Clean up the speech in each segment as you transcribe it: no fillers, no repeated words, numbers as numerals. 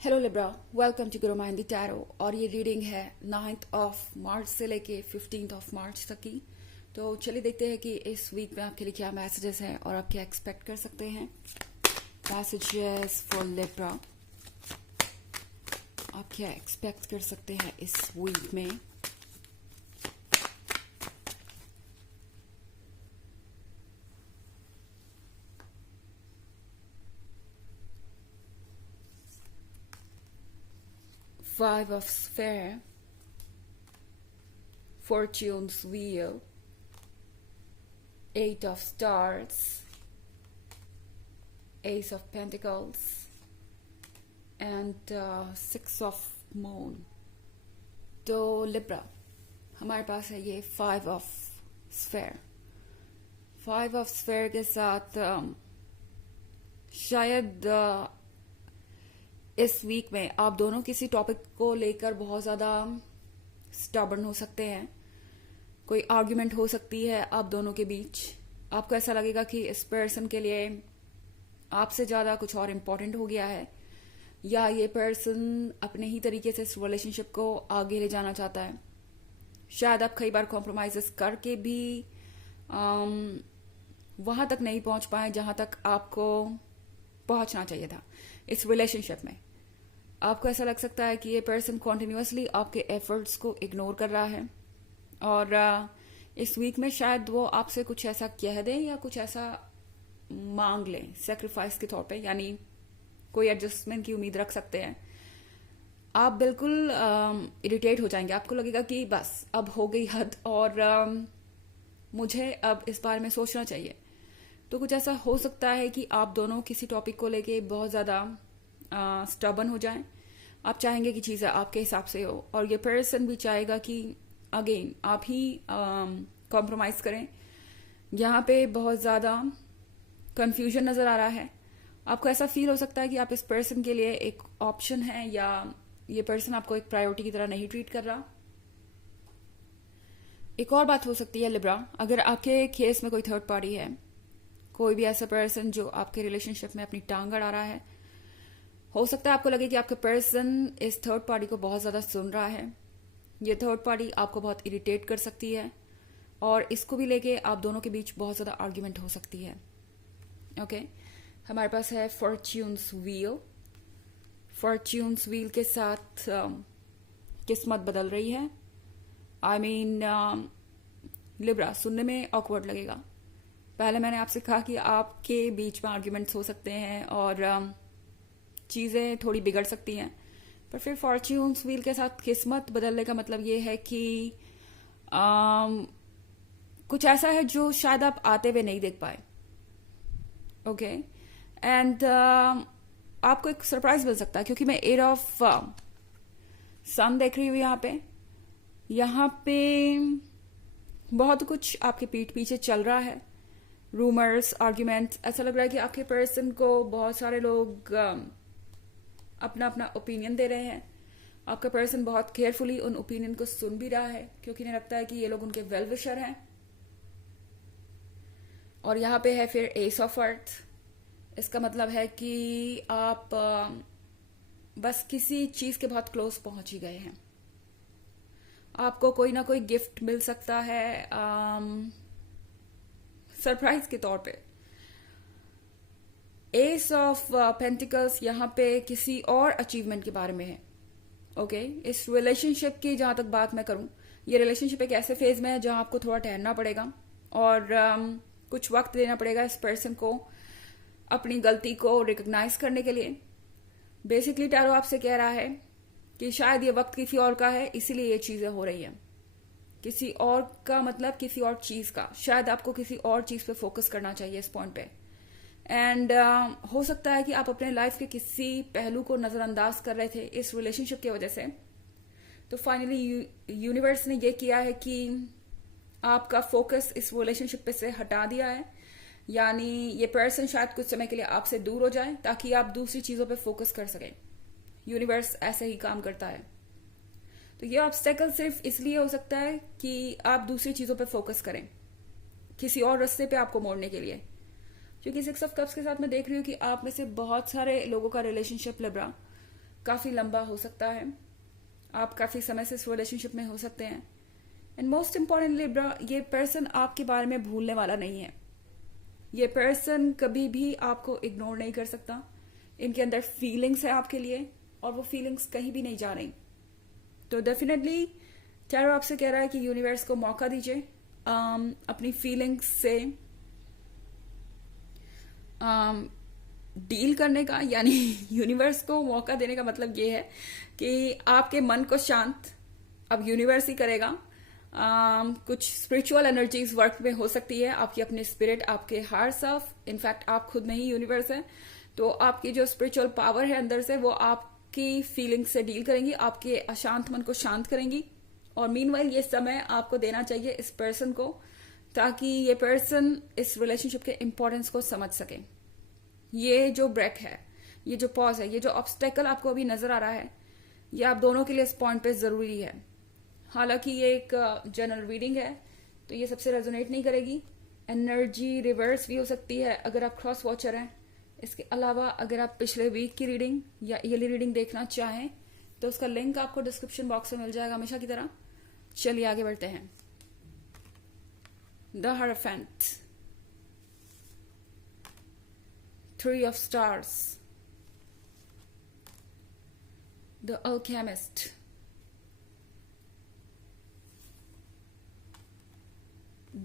Hello Libra, welcome to Guru माइंडी tarot. और ये reading है 9th ऑफ मार्च से लेके 15th ऑफ मार्च तक की। तो चलिए देखते हैं कि इस वीक में आपके लिए क्या मैसेजेस हैं और आप क्या एक्सपेक्ट कर सकते हैं। मैसेजेस फॉर लिब्रा, आप क्या एक्सपेक्ट कर सकते हैं इस वीक में। Five of Sphere, Fortune's Wheel, Eight of Stars, Ace of Pentacles, and Six of Moon. तो लिब्रा, हमारे पास है ये five of sphere. Five of sphere के साथ शायद इस वीक में आप दोनों किसी टॉपिक को लेकर बहुत ज़्यादा स्टबर्न हो सकते हैं। कोई आर्ग्यूमेंट हो सकती है आप दोनों के बीच। आपको ऐसा लगेगा कि इस पर्सन के लिए आपसे ज़्यादा कुछ और इम्पोर्टेंट हो गया है, या ये पर्सन अपने ही तरीके से इस रिलेशनशिप को आगे ले जाना चाहता है। शायद आप कई बार कॉम्प्रोमाइज़ करके भी वहाँ तक नहीं पहुँच पाए जहाँ तक आपको पहुँचना चाहिए था इस रिलेशनशिप में। आपको ऐसा लग सकता है कि ये पर्सन कॉन्टिन्यूसली आपके एफर्ट्स को इग्नोर कर रहा है, और इस वीक में शायद वो आपसे कुछ ऐसा कह दें या कुछ ऐसा मांग लें सेक्रीफाइस के तौर पे, यानी कोई एडजस्टमेंट की उम्मीद रख सकते हैं। आप बिल्कुल इरिटेट हो जाएंगे। आपको लगेगा कि बस अब हो गई हद और मुझे अब इस बारे में सोचना चाहिए। तो कुछ ऐसा हो सकता है कि आप दोनों किसी टॉपिक को लेके बहुत ज़्यादा स्टबन हो जाएं। आप चाहेंगे कि चीज़ें आपके हिसाब से हो, और ये पर्सन भी चाहेगा कि अगेन आप ही कॉम्प्रोमाइज़ करें। यहाँ पे बहुत ज़्यादा कंफ्यूजन नज़र आ रहा है। आपको ऐसा फील हो सकता है कि आप इस पर्सन के लिए एक ऑप्शन है, या ये पर्सन आपको एक प्रायोरिटी की तरह नहीं ट्रीट कर रहा। एक और बात हो सकती है लिब्रा, अगर आपके केस में कोई थर्ड पार्टी है, कोई भी ऐसा पर्सन जो आपके रिलेशनशिप में अपनी टांग अड़ा रहा है, हो सकता है आपको लगे कि आपका पर्सन इस थर्ड पार्टी को बहुत ज़्यादा सुन रहा है। ये थर्ड पार्टी आपको बहुत इरिटेट कर सकती है, और इसको भी लेके आप दोनों के बीच बहुत ज़्यादा आर्ग्यूमेंट हो सकती है। ओके, हमारे पास है फॉर्च्यून्स व्हील। फॉर्च्यून्स व्हील के साथ किस्मत बदल रही है। आई मीन लिब्रा, सुनने में ऑकवर्ड लगेगा। पहले मैंने आपसे कहा कि आपके बीच में आर्ग्यूमेंट्स हो सकते हैं और चीज़ें थोड़ी बिगड़ सकती हैं, पर फिर फॉर्च्यून्स व्हील के साथ किस्मत बदलने का मतलब ये है कि कुछ ऐसा है जो शायद आप आते हुए नहीं देख पाए। ओके, एंड आपको एक सरप्राइज मिल सकता है, क्योंकि मैं एट ऑफ सन देख रही हूँ यहाँ पे बहुत कुछ आपके पीठ पीछे चल रहा है। रूमर्स, आर्ग्यूमेंट्स, ऐसा लग रहा है कि आपके पर्सन को बहुत सारे लोग अपना अपना ओपिनियन दे रहे हैं। आपका पर्सन बहुत केयरफुली उन ओपिनियन को सुन भी रहा है, क्योंकि इन्हें लगता है कि ये लोग उनके वेल विशर हैं। और यहाँ पे है फिर एस ऑफ अर्थ। इसका मतलब है कि आप बस किसी चीज़ के बहुत क्लोज पहुंच ही गए हैं। आपको कोई ना कोई गिफ्ट मिल सकता है सरप्राइज के तौर पे। एस ऑफ पेंटिकल्स यहाँ पे किसी और अचीवमेंट के बारे में है। ओके, इस रिलेशनशिप की जहाँ तक बात मैं करूँ, ये रिलेशनशिप एक ऐसे फेज में है जहाँ आपको थोड़ा ठहरना पड़ेगा और कुछ वक्त देना पड़ेगा इस पर्सन को अपनी गलती को रिकग्नाइज करने के लिए। बेसिकली टैरो आपसे कह रहा है कि शायद ये वक्त किसी और का है, इसीलिए ये चीज़ें हो रही हैं। किसी और का मतलब किसी और चीज़ का। शायद आपको किसी और चीज़ पे फोकस करना चाहिए इस पॉइंट पे। एंड हो सकता है कि आप अपने लाइफ के किसी पहलू को नज़रअंदाज कर रहे थे इस रिलेशनशिप की वजह से। तो फाइनली यूनिवर्स ने ये किया है कि आपका फोकस इस रिलेशनशिप पे से हटा दिया है, यानी ये पर्सन शायद कुछ समय के लिए आपसे दूर हो जाए ताकि आप दूसरी चीज़ों पे फोकस कर सकें। यूनिवर्स ऐसे ही काम करता है। तो ये ऑब्स्टेकल सिर्फ इसलिए हो सकता है कि आप दूसरी चीज़ों पे फोकस करें, किसी और रास्ते पे आपको मोड़ने के लिए। क्योंकि 6 ऑफ कप्स के साथ मैं देख रही हूँ कि आप में से बहुत सारे लोगों का रिलेशनशिप लिब्रा काफ़ी लंबा हो सकता है, आप काफ़ी समय से इस रिलेशनशिप में हो सकते हैं। एंड मोस्ट इम्पॉर्टेंटली लिब्रा, ये पर्सन आपके बारे में भूलने वाला नहीं है। ये पर्सन कभी भी आपको इग्नोर नहीं कर सकता। इनके अंदर फीलिंग्स है आपके लिए और वो फीलिंग्स कहीं भी नहीं जा रही। तो डेफिनेटली टैरो आपसे कह रहा है कि यूनिवर्स को मौका दीजिए अपनी फीलिंग्स से डील करने का। यानी यूनिवर्स को मौका देने का मतलब ये है कि आपके मन को शांत अब यूनिवर्स ही करेगा। कुछ स्पिरिचुअल एनर्जीज वर्क में हो सकती है, आपकी अपनी स्पिरिट, आपके हार्ट सेल्फ, इनफैक्ट आप खुद में ही यूनिवर्स है। तो आपकी जो स्पिरिचुअल पावर है अंदर से, वो आपकी फीलिंग्स से डील करेंगी, आपके अशांत मन को शांत करेंगी। और मीनवाइल ये समय आपको देना चाहिए इस पर्सन को, ताकि ये पर्सन इस रिलेशनशिप के इम्पोर्टेंस को समझ सके। ये जो ब्रेक है, ये जो पॉज है, ये जो ऑब्स्टेकल आपको अभी नजर आ रहा है, ये आप दोनों के लिए इस पॉइंट पे जरूरी है। हालांकि ये एक जनरल रीडिंग है तो ये सबसे रेजोनेट नहीं करेगी। एनर्जी रिवर्स भी हो सकती है अगर आप क्रॉस वॉचर हैं। इसके अलावा अगर आप पिछले वीक की रीडिंग या ईयरली रीडिंग देखना चाहें तो उसका लिंक आपको डिस्क्रिप्शन बॉक्स में मिल जाएगा हमेशा की तरह। चलिए आगे बढ़ते हैं। The hierophant, 3 of Stars, the Alchemist,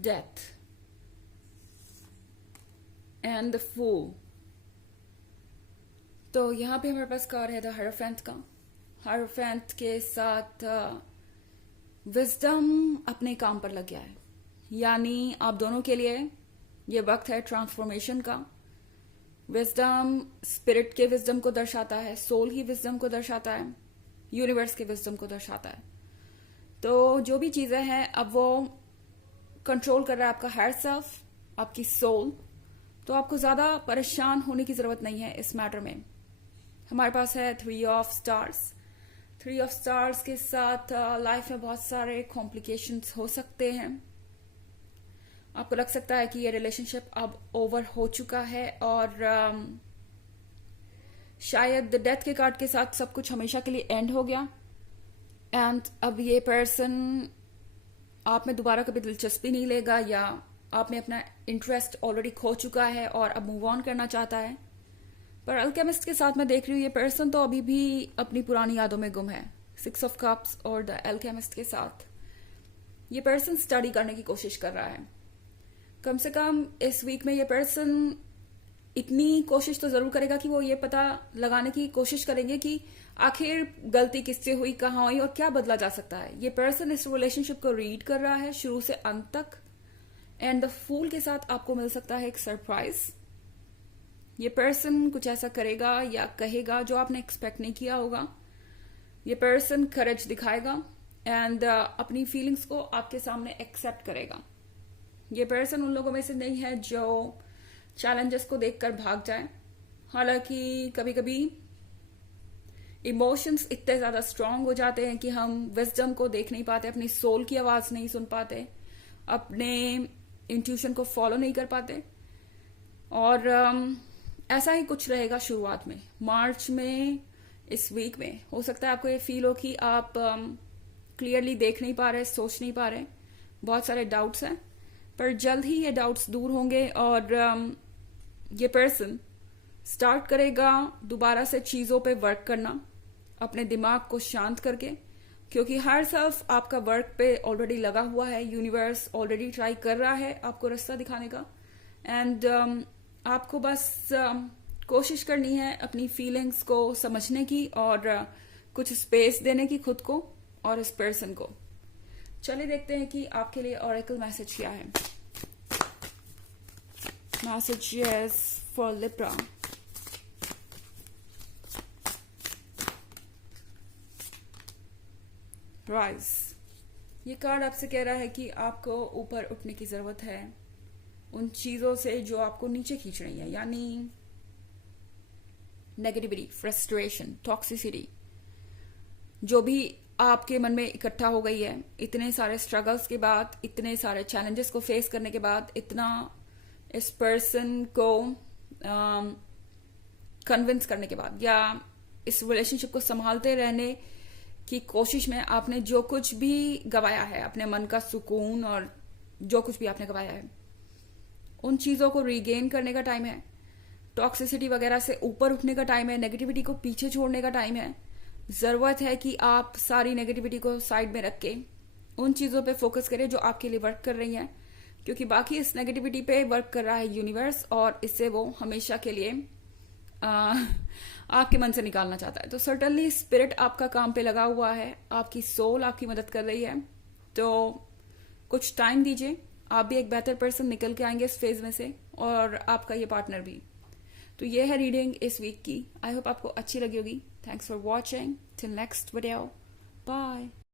Death, and the Fool। तो यहाँ पे हमारे पास कार्ड है द hierophant का। hierophant के साथ विजडम अपने काम पर लग गया है, यानी आप दोनों के लिए ये वक्त है ट्रांसफॉर्मेशन का। विजडम स्पिरिट के विजडम को दर्शाता है, सोल की विजडम को दर्शाता है, यूनिवर्स के विजडम को दर्शाता है। तो जो भी चीजें हैं अब वो कंट्रोल कर रहा है आपका हायर सेल्फ, आपकी सोल। तो आपको ज्यादा परेशान होने की जरूरत नहीं है इस मैटर में। हमारे पास है 3 of Stars। 3 of Stars के साथ लाइफ में बहुत सारे कॉम्प्लिकेशंस हो सकते हैं। आपको लग सकता है कि ये रिलेशनशिप अब ओवर हो चुका है और शायद डेथ के कार्ड के साथ सब कुछ हमेशा के लिए एंड हो गया। एंड अब ये पर्सन आप में दोबारा कभी दिलचस्पी नहीं लेगा, या आप में अपना इंटरेस्ट ऑलरेडी खो चुका है और अब मूव ऑन करना चाहता है। पर अल्केमिस्ट के साथ मैं देख रही हूँ ये पर्सन तो अभी भी अपनी पुरानी यादों में गुम है। 6 of Cups और द अल्केमिस्ट के साथ ये पर्सन स्टडी करने की कोशिश कर रहा है। कम से कम इस वीक में ये पर्सन इतनी कोशिश तो जरूर करेगा कि वो ये पता लगाने की कोशिश करेंगे कि आखिर गलती किससे हुई, कहाँ हुई और क्या बदला जा सकता है। ये पर्सन इस रिलेशनशिप को रीड कर रहा है शुरू से अंत तक। एंड द फूल के साथ आपको मिल सकता है एक सरप्राइज। ये पर्सन कुछ ऐसा करेगा या कहेगा जो आपने एक्सपेक्ट नहीं किया होगा। ये पर्सन करेज दिखाएगा एंड अपनी फीलिंग्स को आपके सामने एक्सेप्ट करेगा। ये पर्सन उन लोगों में से नहीं है जो चैलेंजेस को देखकर भाग जाए। हालांकि कभी कभी इमोशंस इतने ज्यादा स्ट्रांग हो जाते हैं कि हम विजडम को देख नहीं पाते, अपनी सोल की आवाज नहीं सुन पाते, अपने इंट्यूशन को फॉलो नहीं कर पाते। और ऐसा ही कुछ रहेगा शुरुआत में। मार्च में, इस वीक में हो सकता है आपको ये फील हो कि आप क्लियरली देख नहीं पा रहे, सोच नहीं पा रहे, बहुत सारे डाउट्स हैं। पर जल्द ही ये डाउट्स दूर होंगे और ये पर्सन स्टार्ट करेगा दोबारा से चीजों पे वर्क करना, अपने दिमाग को शांत करके, क्योंकि हर सेल्फ आपका वर्क पे ऑलरेडी लगा हुआ है। यूनिवर्स ऑलरेडी ट्राई कर रहा है आपको रास्ता दिखाने का। एंड आपको बस कोशिश करनी है अपनी फीलिंग्स को समझने की और कुछ स्पेस देने की खुद को और इस पर्सन को। चलिए देखते हैं कि आपके लिए ऑरेकल मैसेज क्या है। Messages for Libra. राइज, ये कार्ड आपसे कह रहा है कि आपको ऊपर उठने की जरूरत है उन चीजों से जो आपको नीचे खींच रही है, यानी नेगेटिविटी, फ्रस्ट्रेशन, टॉक्सिसिटी, जो भी आपके मन में इकट्ठा हो गई है इतने सारे स्ट्रगल्स के बाद, इतने सारे चैलेंजेस को फेस करने के बाद, इतना इस पर्सन को कन्विंस करने के बाद, या इस रिलेशनशिप को संभालते रहने की कोशिश में आपने जो कुछ भी गवाया है, अपने मन का सुकून और जो कुछ भी आपने गवाया है, उन चीजों को रीगेन करने का टाइम है। टॉक्सिसिटी वगैरह से ऊपर उठने का टाइम है। नेगेटिविटी को पीछे छोड़ने का टाइम है। जरूरत है कि आप सारी नेगेटिविटी को साइड में रख के उन चीजों पे फोकस करें जो आपके लिए वर्क कर रही हैं, क्योंकि बाकी इस नेगेटिविटी पे वर्क कर रहा है यूनिवर्स और इससे वो हमेशा के लिए आपके मन से निकालना चाहता है। तो सर्टनली स्पिरिट आपका काम पे लगा हुआ है, आपकी सोल आपकी मदद कर रही है। तो कुछ टाइम दीजिए, आप भी एक बेहतर पर्सन निकल के आएंगे इस फेज में से, और आपका ये पार्टनर भी। तो ये है रीडिंग इस वीक की। आई होप आपको अच्छी लगी होगी। Thanks for watching. Till next video, bye.